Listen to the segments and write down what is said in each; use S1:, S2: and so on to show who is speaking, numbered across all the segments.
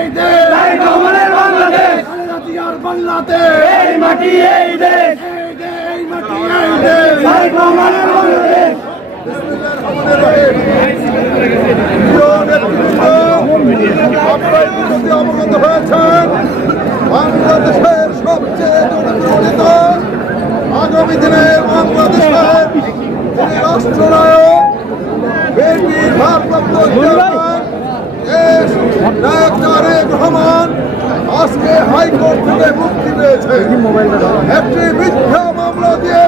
S1: এই দেশ
S2: তারেক রহমানের বাংলাদেশ।
S1: খালেদা জিয়ার বাংলাদেশ
S2: এই মাটি এই দেশ।
S1: এই মাটি এই দেশ।
S2: তারেক রহমানের বাংলাদেশ।
S1: অবগত হয়েছেন বাংলাদেশের সবচেয়ে জনপ্রিয় আগামী দিনে বাংলাদেশের রাষ্ট্রনায়ক বিএনপির ভারপ্রাপ্ত চেয়ারম্যান রহমান আজকে হাইকোর্ট থেকে মুক্তি পেয়েছে। একটি মিথ্যা মামলা দিয়ে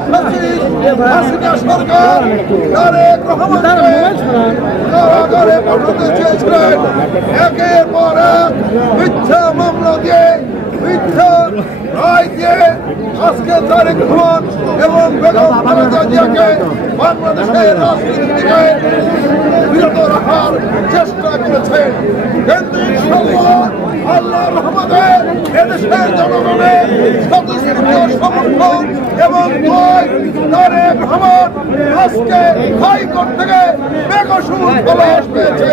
S1: হাসিনা সরকার তারেক রহমানকে কারাগারে পাঠাতে চেয়েছিলেন। একের পর এক মিথ্যা মামলা দিয়ে মিথ্যা রায় দিয়ে আজকে রহমান এবং বেগম খালেদা জিয়াকে বাংলাদেশের থেকে বিরত রাখার চেষ্টা করেছেন আল্লাহ রহমতে এদেশের জনগণের স্বতঃস্ফূর্ত সমর্থন এবং তারেক রহমান আজকে হাইকোর্ট থেকে বেকসুর খলাস পেয়েছে।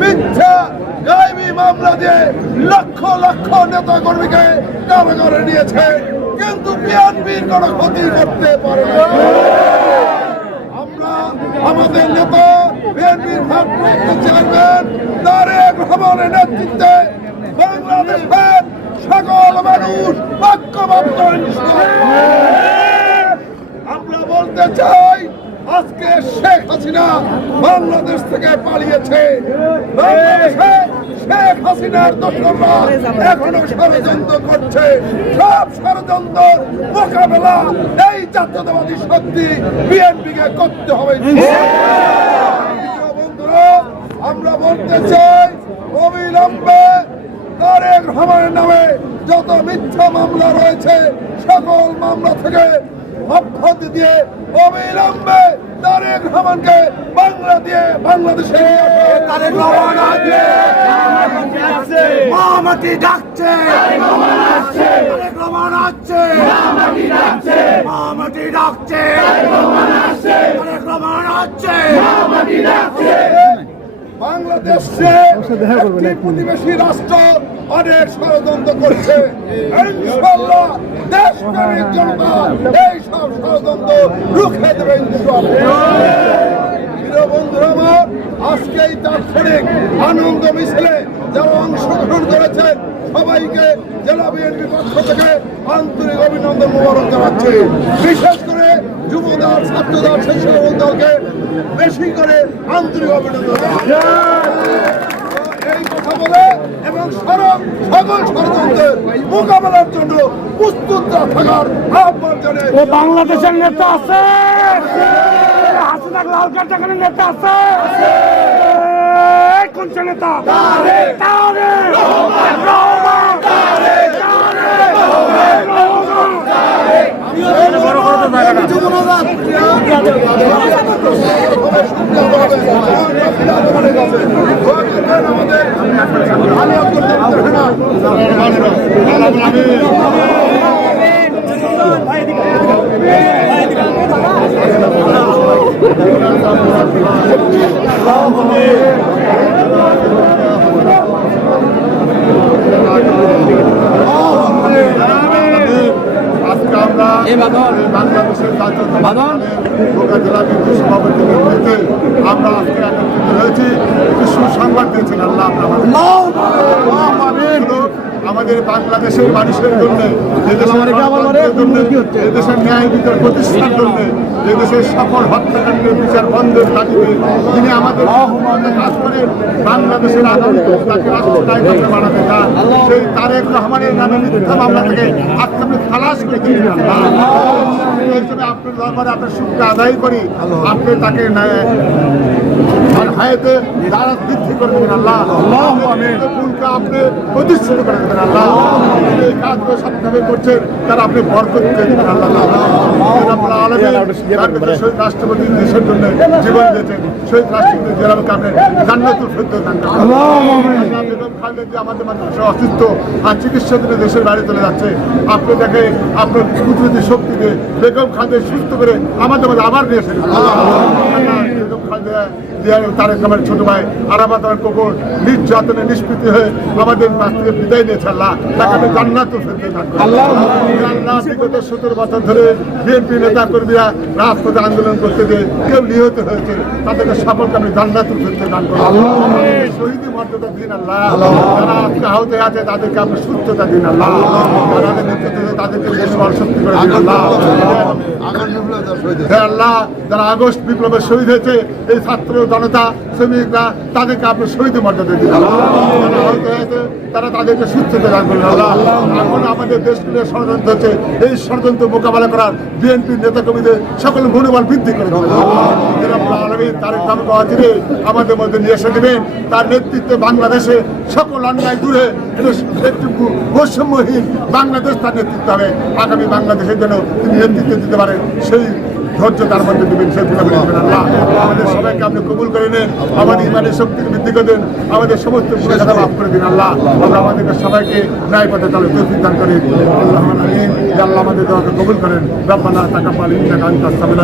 S1: মিথ্যা গাইবি মামলা দিয়ে লক্ষ লক্ষ নেতা কর্মীকে কারাগারে নিয়েছে। কিন্তু বিএনপির কোনো ক্ষতি করতে পারে আমরা আমাদের নেতা বিএনপির ভারপ্রাপ্ত চেয়ারম্যান তারেক রহমানের নেতৃত্বে বাংলাদেশের সকল মানুষ আমরা বলতে চাই আজকে শেখ হাসিনা বাংলাদেশ থেকে পালিয়েছে। শেখ হাসিনার দোষরা এখনও ষড়যন্ত্র করছে। সব ষড়যন্ত্র মোকাবেলা, এই জাতীয়তাবাদী শক্তি করতে হবে। বন্ধুরা, আমরা বলতে চাই, অবিলম্বে তারেক রহমানের নামে যত মিথ্যা মামলা রয়েছে, সকল মামলা থেকে অব্যাহতি দিয়ে অবিলম্বে তারেক রহমানকে বাংলা দিয়ে বাংলাদেশে
S2: তারেক রহমান আছে।
S1: মামাটি ডাকছে। তারেক রহমান আসছে মামাটি ডাকছে। তারেক রহমান আসছে বাংলাদেশে একটি প্রতিবেশী রাষ্ট্র অনেক ষড়যন্ত্র করছে। আজকে এই তাৎক্ষণিক আনন্দ মিছিলে যারা অংশগ্রহণ করেছেন সবাইকে জেলা বিএনপির পক্ষ থেকে আন্তরিক অভিনন্দন মোবারক জানাচ্ছি। বিশেষ করে যুবদল, ছাত্রদল, স্বেচ্ছাসেবক দলকে বেশি করে আন্তরিক অভিনন্দন বলে এবং সরব সকল ষড়যন্ত্রের মোকাবেলার জন্য প্রস্তুত থাকার আহ্বান জানিয়ে।
S2: ও বাংলাদেশের নেতা আছে। হাসিনা লাল কাটাখানের নেতা আছে। কোন নেতা? তারেক। রহমান। তারেক। রহমান।
S3: আজকে বাংলাদেশের জাতীয় জেলা বিদ্যুৎ সভাপতি নেতৃত্বে আমরা আজকে একত্রিত হয়েছি। সুসংবাদ দিয়েছেন আল্লাহ আমাদের বাংলাদেশের মানুষের জন্য এদেশের ন্যায় বিচার প্রতিষ্ঠার জন্য এদেশের সকল হত্যাকাণ্ডের বিচার বন্ধের দাবিতে তিনি আমাদের কাজ করেন বাংলাদেশের আগামী তাকে হিসেবে বানাতে চান। সেই তারেক রহমানের নামে মিথ্যা মামলা থেকে আজকে আপনি খালাস করে দিয়েছেন আপনার দরবারে আপনার শুক্র আদায় করি। আপনি তাকে হায়াত হেদায়েতে দ্বারা বৃদ্ধি করে দেবেন আল্লাহ। আল্লাহ আপনি প্রতিষ্ঠিত করে দেবেন আল্লাহ। এই কাজগুলো সবভাবে করছেন তারা আপনি বরকত দেবেন আল্লাহ। শহীদ রাষ্ট্রপতি দেশের জন্য জীবন দিয়েছেন। শহীদ রাষ্ট্রপতি জান্নাতুল আমাদের অসুস্থ। আর চিকিৎসা দিলে দেশের বাইরে চলে যাচ্ছে। আপনি দেখে আপনার কুদরতি শক্তিকে বেগম খালেদা সুস্থ করে আমাদের মাঝে আবার নিয়ে আল্লাহ বেগম খালেদা জিয়ার তারেক আমার ছোট ভাই আমার কোকর নির্যাতনে নিষ্পৃতি হয়ে আমাদের কাছ থেকে বিদায় নিয়েছে আল্লাহ। তাকে আমি আল্লাহ। বিগত সতেরো বছর ধরে বিএনপি নেতা কর্মীরা রাজপথে আন্দোলন করতে যে কেউ নিহত হয়েছে। তাদেরকে সকলকে আমি জান্নাতুল ফেরদৌস দান শহীদ মর্যাদা দিন আল্লাহ। যারা আজকে আহত আছে তাদেরকে আপনি সুস্থতা দিন আল্লাহ। যারা তাদেরকে বল শক্তি করে দিন আল্লাহ। আল্লাহ যারা আগস্ট বিপ্লবের শহীদ হয়েছে এই ছাত্র জনতা, শ্রমিকরা তাদেরকে আপনি শহীদ মর্যাদা হয়েছে, তারা তাদেরকে সুস্থতা আল্লাহ এখন আমাদের দেশগুলো ষড়যন্ত্র হচ্ছে। এই ষড়যন্ত্র মোকাবেলা করার বিএনপির নেতা কর্মীদের সকল মনোবল বৃদ্ধি করে আমাদের মধ্যে নিয়ে এসে দেবেন, তার নেতৃত্বে বাংলাদেশে সকল অন্যায় দূরে বৈষম্যহীন বাংলাদেশ তার নেতৃত্ব হবে। আগামী বাংলাদেশের জন্য তিনি নেতৃত্ব দিতে পারেন সেই ধৈর্য তার মধ্যে দেবেন আল্লাহ। আমাদের সবাইকে আপনি কবুল করে নেন, আমাদের ইমানের শক্তির বৃদ্ধি করে দেন, আমাদের সমস্ত সুবিধা লাভ করে দিন আল্লাহ। আল্লাহ আমাদেরকে সবাইকে ন্যায় পথে তাহলে তৌফিক দান করে। আল্লাহ আল্লাহ আমাদের দোয়াকে কবুল করেন। রব্বানা তাকাব্বাল ইন্নাকা আনতাস সামিউল